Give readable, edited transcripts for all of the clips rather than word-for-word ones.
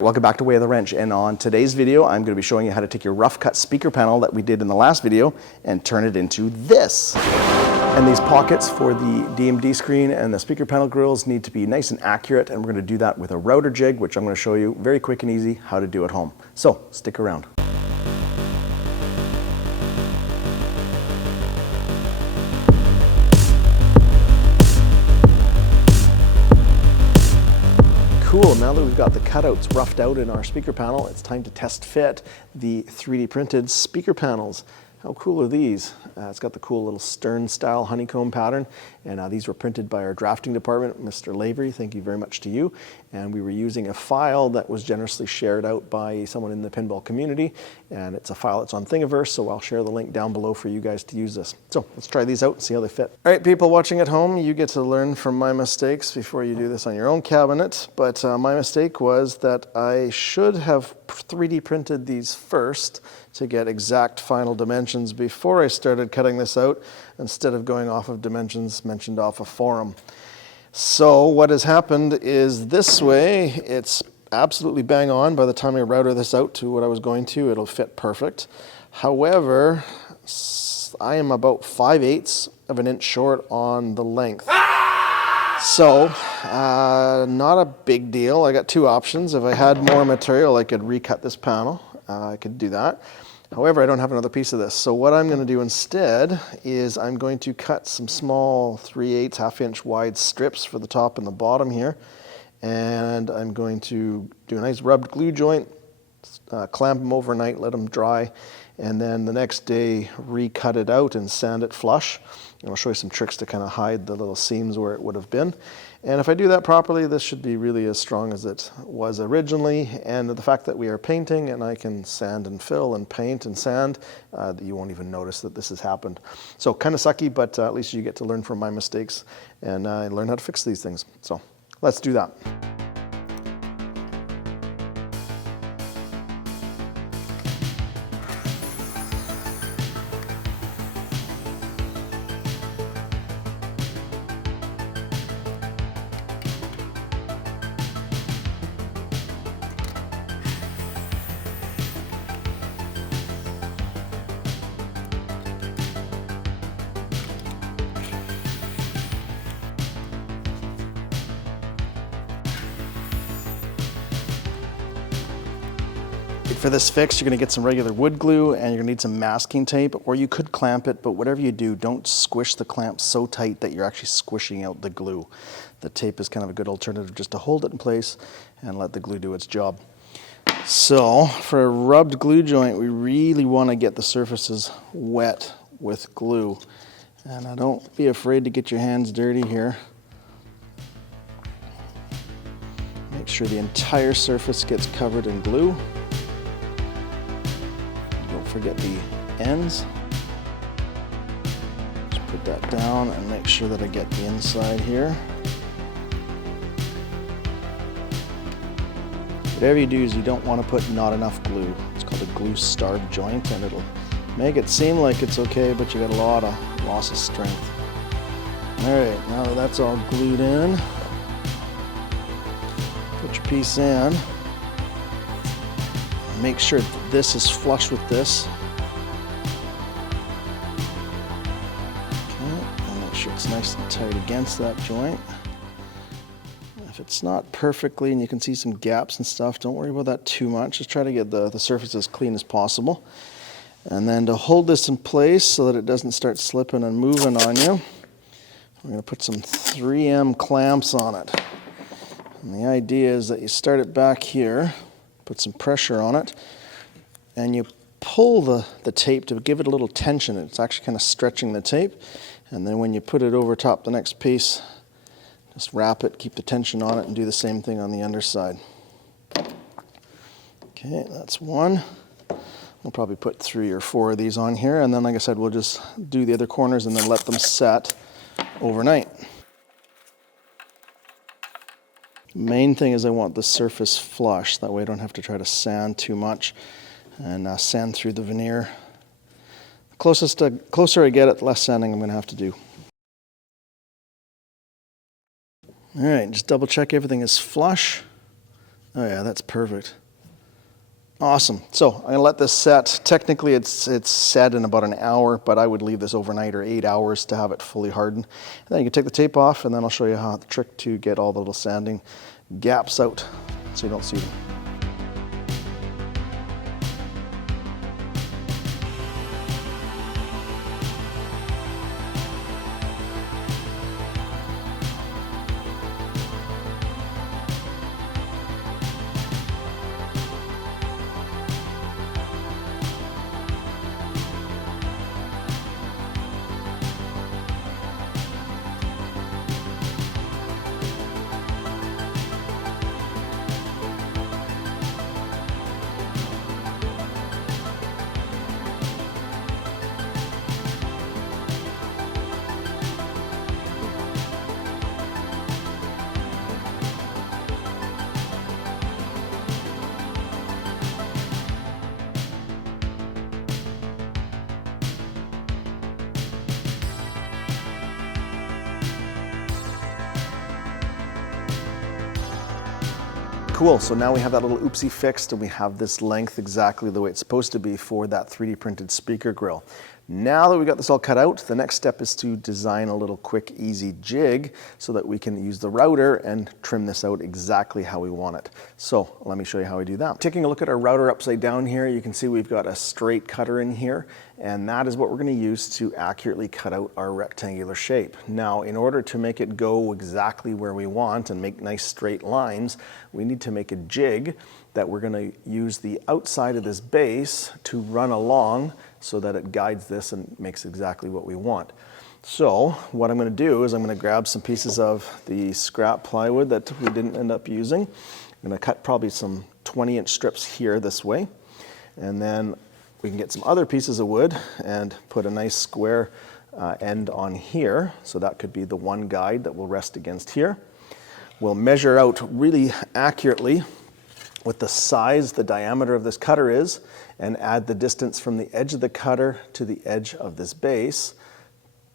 Welcome back to Way of the Wrench, and on today's video I'm going to be showing you how to take your rough cut speaker panel that we did in the last video and turn it into this. And these pockets for the DMD screen and the speaker panel grills need to be nice and accurate, and we're going to do that with a router jig, which I'm going to show you very quick and easy how to do at home. So stick around. Cool, now that we've got the cutouts roughed out in our speaker panel, it's time to test fit the 3D printed speaker panels. How cool are these? It's got the cool little stern style honeycomb pattern, and these were printed by our drafting department, Mr. Lavery. Thank you very much to you. And we were using a file that was generously shared out by someone in the pinball community, and it's a file that's on Thingiverse, so I'll share the link down below for you guys to use this. So let's try these out and see how they fit. All right, people watching at home, you get to learn from my mistakes before you do this on your own cabinet, but my mistake was that I should have 3D printed these first to get exact final dimensions before I started cutting this out, instead of going off of dimensions mentioned off a forum. So what has happened is this way, it's absolutely bang on. By the time I router this out to what I was going to, it'll fit perfect. However, I am about 5/8 of an inch short on the length. So, not a big deal. I got two options. If I had more material, I could recut this panel. I could do that. However, I don't have another piece of this. So what I'm going to do instead is I'm going to cut some small 3/8 half-inch wide strips for the top and the bottom here. And I'm going to do a nice rubbed glue joint, clamp them overnight, let them dry, and then the next day recut it out and sand it flush. And I'll show you some tricks to kind of hide the little seams where it would have been. And if I do that properly, this should be really as strong as it was originally. And the fact that we are painting and I can sand and fill and paint and sand, you won't even notice that this has happened. So kind of sucky, but at least you get to learn from my mistakes and learn how to fix these things. So let's do that. For this fix, you're going to get some regular wood glue and you're going to need some masking tape, or you could clamp it, but whatever you do, don't squish the clamp so tight that you're actually squishing out the glue. The tape is kind of a good alternative just to hold it in place and let the glue do its job. So for a rubbed glue joint, we really want to get the surfaces wet with glue. And don't be afraid to get your hands dirty here. Make sure the entire surface gets covered in glue. Forget the ends. Just put that down and make sure that I get the inside here. Whatever you do is you don't want to put not enough glue. It's called a glue starved joint, and it'll make it seem like it's okay, but you got a lot of loss of strength. Alright, now that that's all glued in, put your piece in. Make sure that this is flush with this. Okay, and make sure it's nice and tight against that joint. If it's not perfectly and you can see some gaps and stuff, don't worry about that too much. Just try to get the surface as clean as possible. And then to hold this in place so that it doesn't start slipping and moving on you, we're going to put some 3M clamps on it. And the idea is that you start it back here, put some pressure on it, and you pull the tape to give it a little tension. It's actually kind of stretching the tape. And then when you put it over top the next piece, just wrap it, keep the tension on it, and do the same thing on the underside. Okay, that's one. We'll probably put 3 or 4 of these on here, and then like I said, we'll just do the other corners and then let them set overnight. Main thing is I want the surface flush, that way I don't have to try to sand too much and sand through the veneer. The closer I get it, the less sanding I'm going to have to do. All right, just double check everything is flush. Oh yeah, that's perfect. Awesome. So I'm gonna let this set. Technically it's set in about an hour, but I would leave this overnight or 8 hours to have it fully hardened. And then you can take the tape off, and then I'll show you how the trick to get all the little sanding gaps out so you don't see them. Cool, so now we have that little oopsie fixed, and we have this length exactly the way it's supposed to be for that 3D printed speaker grill. Now that we got this all cut out, the next step is to design a little quick, easy jig so that we can use the router and trim this out exactly how we want it. So let me show you how we do that. Taking a look at our router upside down here, you can see we've got a straight cutter in here, and that is what we're going to use to accurately cut out our rectangular shape. Now, in order to make it go exactly where we want and make nice straight lines, we need to make a jig that we're going to use the outside of this base to run along so that it guides this and makes exactly what we want. So what I'm going to do is I'm going to grab some pieces of the scrap plywood that we didn't end up using. I'm going to cut probably some 20-inch strips here this way, and then we can get some other pieces of wood and put a nice square end on here. So that could be the one guide that will rest against here. We'll measure out really accurately what the size, the diameter of this cutter is, and add the distance from the edge of the cutter to the edge of this base,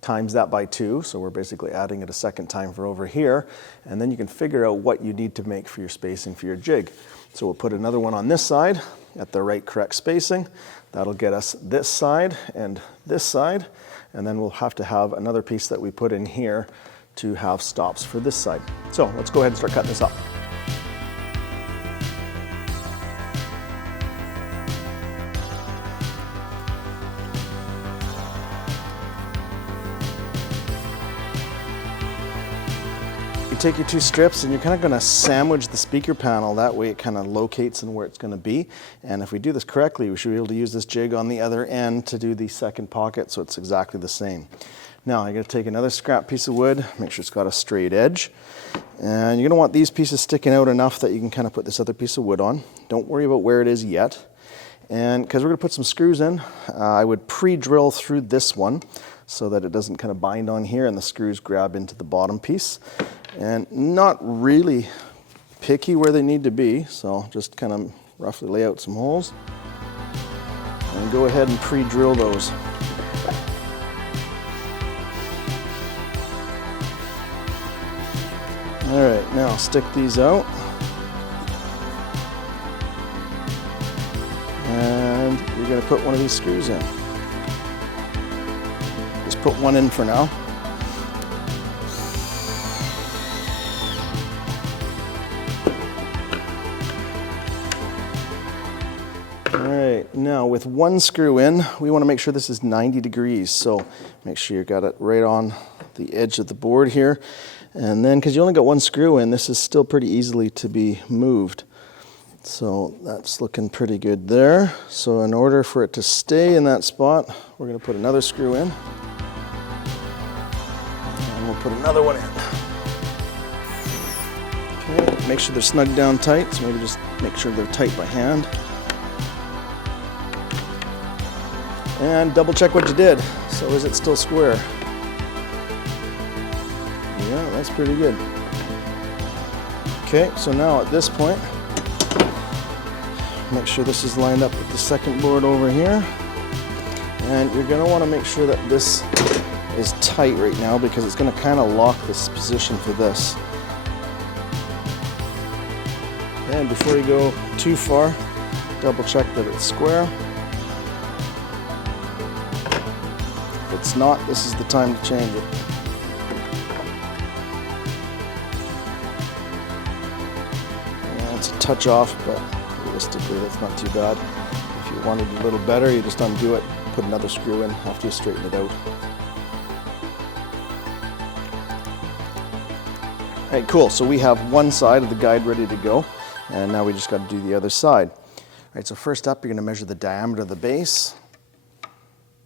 times that by 2, so we're basically adding it a second time for over here, and then you can figure out what you need to make for your spacing for your jig. So we'll put another one on this side at the right correct spacing. That'll get us this side, and then we'll have to have another piece that we put in here to have stops for this side. So let's go ahead and start cutting this up. Take your 2 strips, and you're kind of going to sandwich the speaker panel. That way it kind of locates in where it's going to be. And if we do this correctly, we should be able to use this jig on the other end to do the second pocket, so it's exactly the same. Now I'm going to take another scrap piece of wood, make sure it's got a straight edge. And you're going to want these pieces sticking out enough that you can kind of put this other piece of wood on. Don't worry about where it is yet. And because we're going to put some screws in, I would pre-drill through this one so that it doesn't kind of bind on here and the screws grab into the bottom piece. And not really picky where they need to be, so just kind of roughly lay out some holes and go ahead and pre-drill those. All right, now stick these out, and you're going to put one of these screws in. Just put one in for now. Now with one screw in, we want to make sure this is 90 degrees. So make sure you got it right on the edge of the board here. And then, because you only got one screw in, this is still pretty easily to be moved. So that's looking pretty good there. So in order for it to stay in that spot, we're going to put another screw in. And we'll put another one in. Okay, make sure they're snug down tight. So maybe just make sure they're tight by hand. And double check what you did. So is it still square? Yeah, that's pretty good. Okay, so now at this point, make sure this is lined up with the second board over here. And you're going to want to make sure that this is tight right now because it's going to kind of lock this position for this. And before you go too far, double check that it's square. If it's not, this is the time to change it. Yeah, it's a touch off, but realistically that's not too bad. If you wanted a little better, you just undo it, put another screw in after you straighten it out. All right, cool. So we have one side of the guide ready to go, and now we just got to do the other side. All right, so first up, you're going to measure the diameter of the base.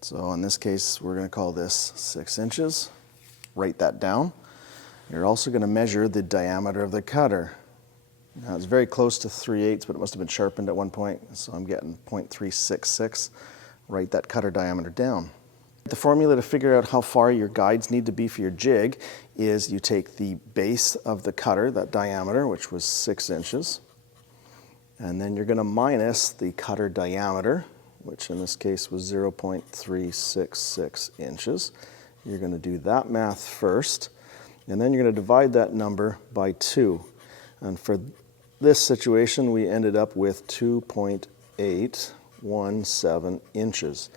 So in this case, we're going to call this 6 inches. Write that down. You're also going to measure the diameter of the cutter. Now it's very close to 3/8, but it must have been sharpened at one point, so I'm getting 0.366. Write that cutter diameter down. The formula to figure out how far your guides need to be for your jig is you take the base of the cutter, that diameter, which was 6 inches, and then you're going to minus the cutter diameter, which in this case was 0.366 inches. You're going to do that math first, and then you're going to divide that number by 2. And for this situation, we ended up with 2.817 inches.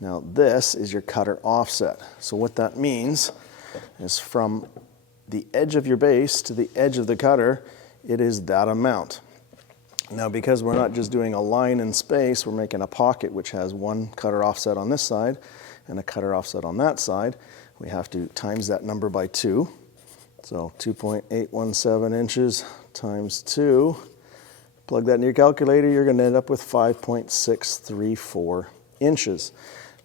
Now this is your cutter offset. So what that means is from the edge of your base to the edge of the cutter, it is that amount. Now because we're not just doing a line in space, we're making a pocket which has one cutter offset on this side and a cutter offset on that side. We have to times that number by 2. So 2.817 inches times 2. Plug that in your calculator, you're going to end up with 5.634 inches.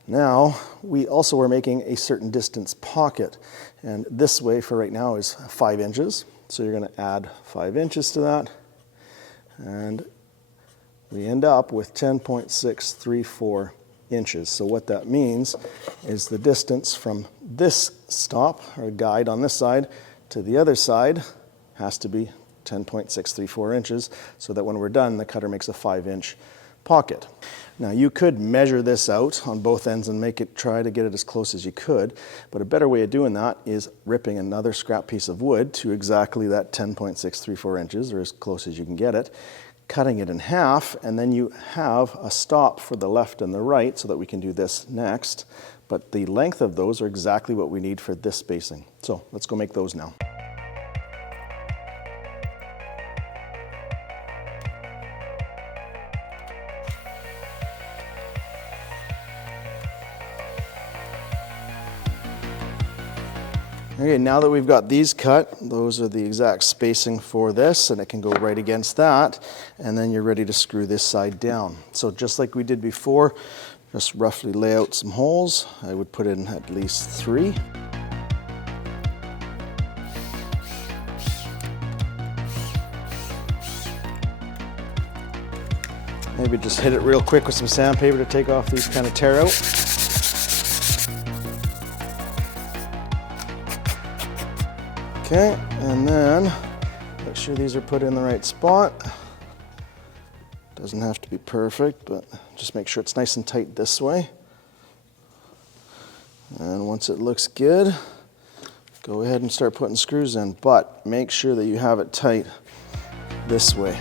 Now, we also are making a certain distance pocket, and this way for right now is 5 inches. So you're going to add 5 inches to that, and we end up with 10.634 inches. So what that means is the distance from this stop, or guide on this side, to the other side has to be 10.634 inches, so that when we're done, the cutter makes a 5-inch pocket. Now you could measure this out on both ends and try to get it as close as you could, but a better way of doing that is ripping another scrap piece of wood to exactly that 10.634 inches, or as close as you can get it, cutting it in half, and then you have a stop for the left and the right so that we can do this next. But the length of those are exactly what we need for this spacing. So let's go make those now. Okay, now that we've got these cut, those are the exact spacing for this, and it can go right against that, and then you're ready to screw this side down. So just like we did before, just roughly lay out some holes. I would put in at least 3. Maybe just hit it real quick with some sandpaper to take off these kind of tear out. Okay, and then make sure these are put in the right spot. Doesn't have to be perfect, but just make sure it's nice and tight this way. And once it looks good, go ahead and start putting screws in, but make sure that you have it tight this way.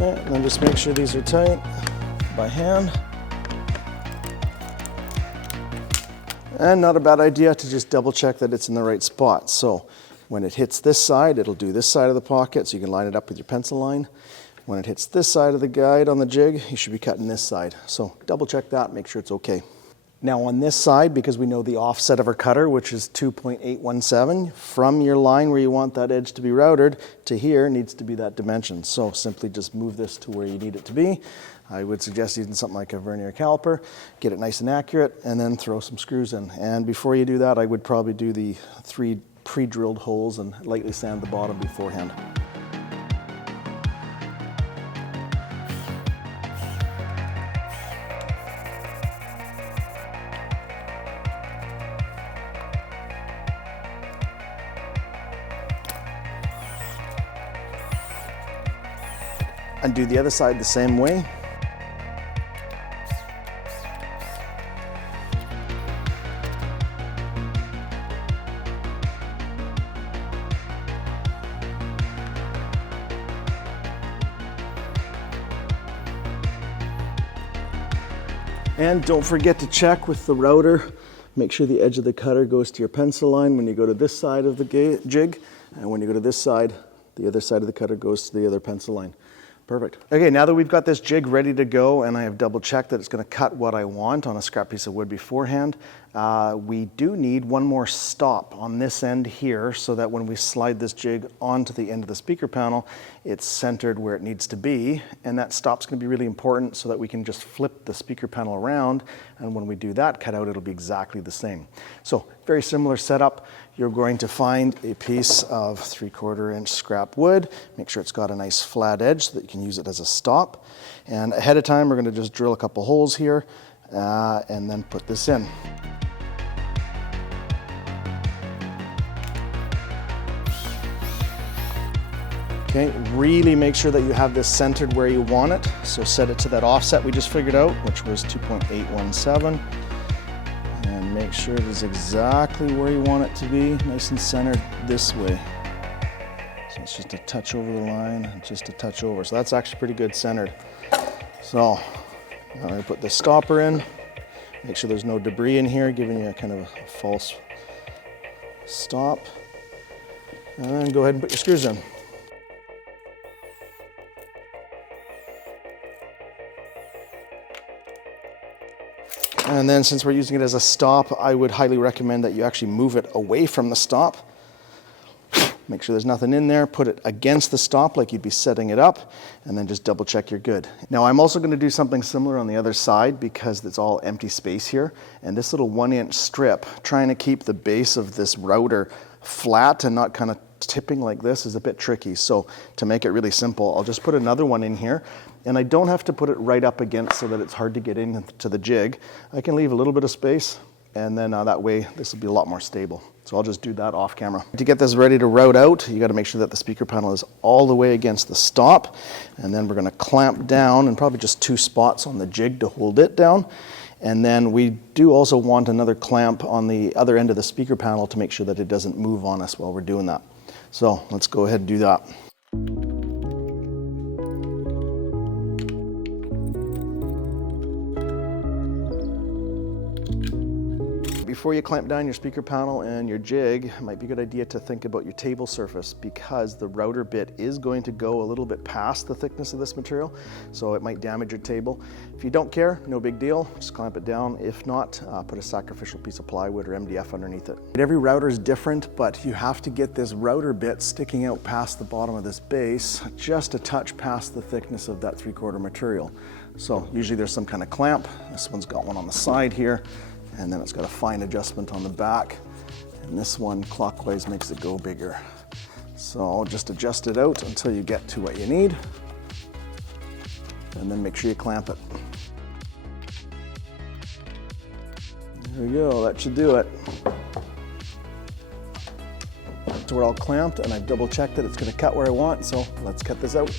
Okay, and then just make sure these are tight by hand. And not a bad idea to just double check that it's in the right spot. So when it hits this side, it'll do this side of the pocket, so you can line it up with your pencil line. When it hits this side of the guide on the jig, you should be cutting this side. So double check that, make sure it's okay. Now on this side, because we know the offset of our cutter, which is 2.817, from your line where you want that edge to be routed to here needs to be that dimension. So simply just move this to where you need it to be. I would suggest using something like a vernier caliper, get it nice and accurate, and then throw some screws in. And before you do that, I would probably do the 3 pre-drilled holes and lightly sand the bottom beforehand. And do the other side the same way. And don't forget to check with the router. Make sure the edge of the cutter goes to your pencil line when you go to this side of the jig, and when you go to this side, the other side of the cutter goes to the other pencil line. Perfect. Okay, now that we've got this jig ready to go and I have double checked that it's going to cut what I want on a scrap piece of wood beforehand, we do need one more stop on this end here so that when we slide this jig onto the end of the speaker panel, it's centered where it needs to be. And that stop's going to be really important so that we can just flip the speaker panel around, and when we do that cutout, it'll be exactly the same. So very similar setup. You're going to find a piece of 3/4 inch scrap wood. Make sure it's got a nice flat edge so that you can use it as a stop. And ahead of time, we're going to just drill a couple holes here and then put this in. Okay, really make sure that you have this centered where you want it. So set it to that offset we just figured out, which was 2.817. And make sure it is exactly where you want it to be, nice and centered this way. So it's just a touch over the line, just a touch over. So that's actually pretty good centered. So now I'm going to put the stopper in. Make sure there's no debris in here, giving you a kind of a false stop. And then go ahead and put your screws in. And then since we're using it as a stop, I would highly recommend that you actually move it away from the stop. Make sure there's nothing in there, put it against the stop like you'd be setting it up, and then just double check you're good. Now I'm also going to do something similar on the other side because it's all empty space here. And this little 1-inch strip, trying to keep the base of this router flat and not kind of tipping like this is a bit tricky. So to make it really simple, I'll just put another one in here. And I don't have to put it right up against so that it's hard to get into the jig. I can leave a little bit of space, and then that way this will be a lot more stable. So I'll just do that off camera. To get this ready to route out, you got to make sure that the speaker panel is all the way against the stop. And then we're going to clamp down, and probably just 2 spots on the jig to hold it down. And then we do also want another clamp on the other end of the speaker panel to make sure that it doesn't move on us while we're doing that. So let's go ahead and do that. Before you clamp down your speaker panel and your jig, it might be a good idea to think about your table surface, because the router bit is going to go a little bit past the thickness of this material, so it might damage your table. If you don't care, no big deal, just clamp it down. If not, put a sacrificial piece of plywood or MDF underneath it. Every router is different, but you have to get this router bit sticking out past the bottom of this base, just a touch past the thickness of that 3/4 material. So usually there's some kind of clamp. This one's got one on the side here. And then it's got a fine adjustment on the back. And this one clockwise makes it go bigger. So I'll just adjust it out until you get to what you need. And then make sure you clamp it. There we go, that should do it. So we're all clamped, and I've double checked that it's going to cut where I want, so let's cut this out.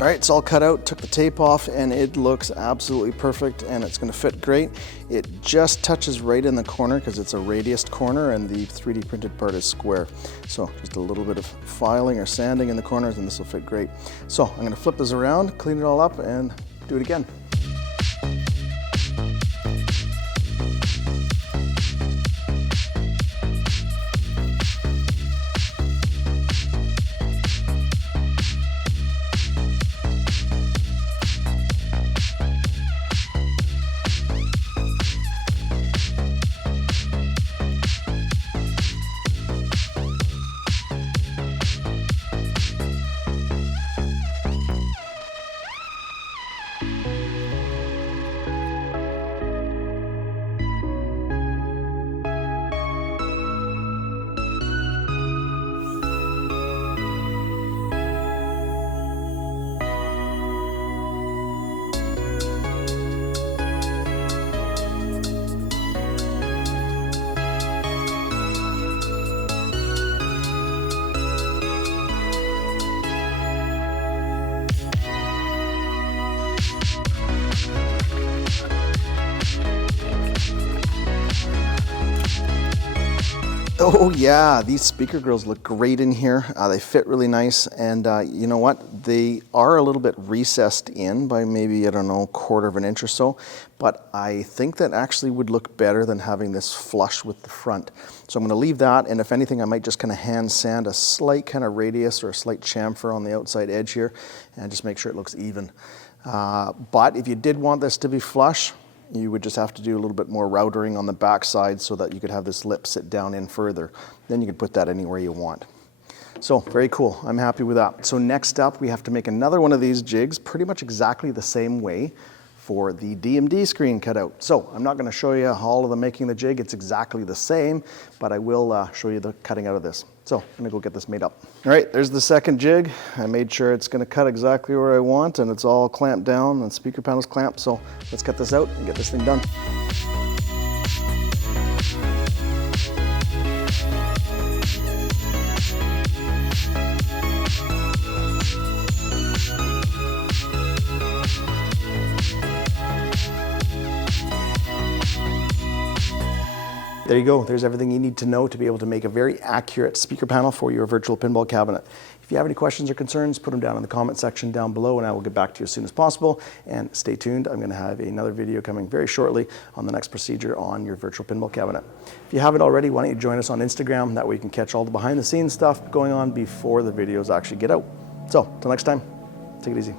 All right, it's all cut out, took the tape off, and it looks absolutely perfect, and it's gonna fit great. It just touches right in the corner because it's a radiused corner and the 3D printed part is square. So just a little bit of filing or sanding in the corners and this will fit great. So I'm gonna flip this around, clean it all up, and do it again. Oh yeah, these speaker grills look great in here. They fit really nice, and you know what? They are a little bit recessed in by maybe, I don't know, 1/4 of an inch or so, but I think that actually would look better than having this flush with the front. So I'm going to leave that, and if anything, I might just kind of hand sand a slight kind of radius or a slight chamfer on the outside edge here, and just make sure it looks even. But if you did want this to be flush, you would just have to do a little bit more routering on the back side so that you could have this lip sit down in further. Then you can put that anywhere you want. So very cool, I'm happy with that. So next up, we have to make another one of these jigs pretty much exactly the same way for the DMD screen cutout. So I'm not gonna show you all of the making the jig, it's exactly the same, but I will show you the cutting out of this. So I'm gonna go get this made up. All right, there's the second jig. I made sure it's gonna cut exactly where I want, and it's all clamped down and speaker panel's clamped. So let's cut this out and get this thing done. There you go, there's everything you need to know to be able to make a very accurate speaker panel for your virtual pinball cabinet. If you have any questions or concerns, put them down in the comment section down below and I will get back to you as soon as possible. And stay tuned, I'm going to have another video coming very shortly on the next procedure on your virtual pinball cabinet. If you haven't already, why don't you join us on Instagram, that way you can catch all the behind the scenes stuff going on before the videos actually get out. So, till next time, take it easy.